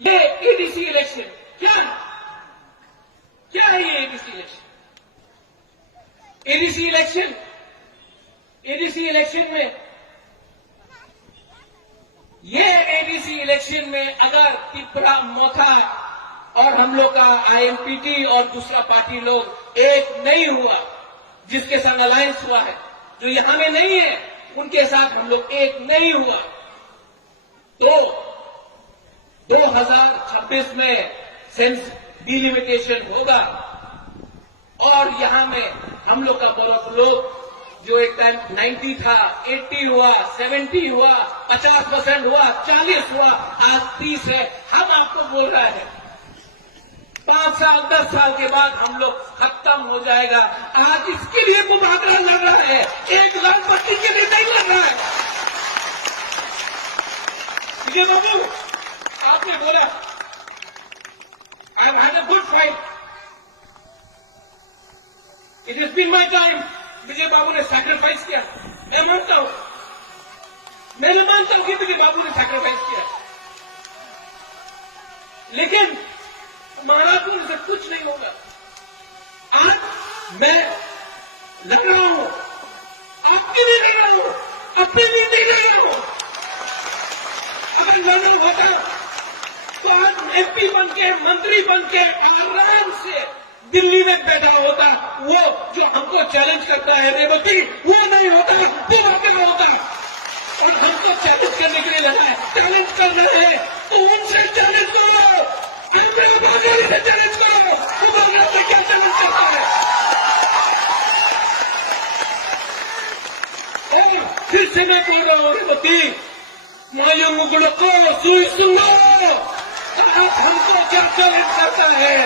ये ADC election क्या क्या है? ये एडीसी इलेक्शन, एडीसी इलेक्शन में, ये एडीसी इलेक्शन में अगर त्रिपुरा मोथा और हम लोग का आईएमपीटी और दूसरा पार्टी लोग एक नहीं हुआ, जिसके साथ अलायंस हुआ है, जो यहां में नहीं है, उनके साथ हम लोग एक नहीं हुआ, तो 2026 में सेंस डिलिमिटेशन होगा और यहां में हम लोग का बड़ा लोग जो एक टाइम 90 था, 80 हुआ, 70 हुआ, 50% हुआ, 40 हुआ, आज 30 है। हम आपको बोल रहे हैं 5 साल 10 साल के बाद हम लोग खत्म हो जाएगा। आज इसके लिए मुकाबला लड़ रहा है, एक लाल पट्टी के लिए नहीं लड़ रहा है। विजय बाबू, आपने बोला I have had a good fight, it is been my time. Vijay Babu ने सैक्रिफाइस किया, मैं मानता हूं, मैं मानता हूं कि विजय बाबू ने सैक्रिफाइस किया, लेकिन महाराजपुर से कुछ नहीं होगा। आज मैं लड़ रहा हूं, आपके लिए लड़ रहा हूं, अपने लिए नहीं लड़ रहा हूं। अगर लड़ना होता तो आज एमपी बन के, मंत्री बन के आराम से दिल्ली में बैठा होता। वो जो हमको चैलेंज करता है रेवती, वो नहीं होता तो वहां पे होता। और हमको चैलेंज करने के लिए लगा है, चैलेंज कर रहे हैं तो उनसे चैलेंज करो, बाजारी से चैलेंज करो, तुम्हारा से क्या चैलेंज करता है। और फिर से मैं बोल रहा हूं रेवती, माया मुगड़ को सुई सुनो, हमको क्या चैलेंज करता है।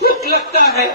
दुख लगता है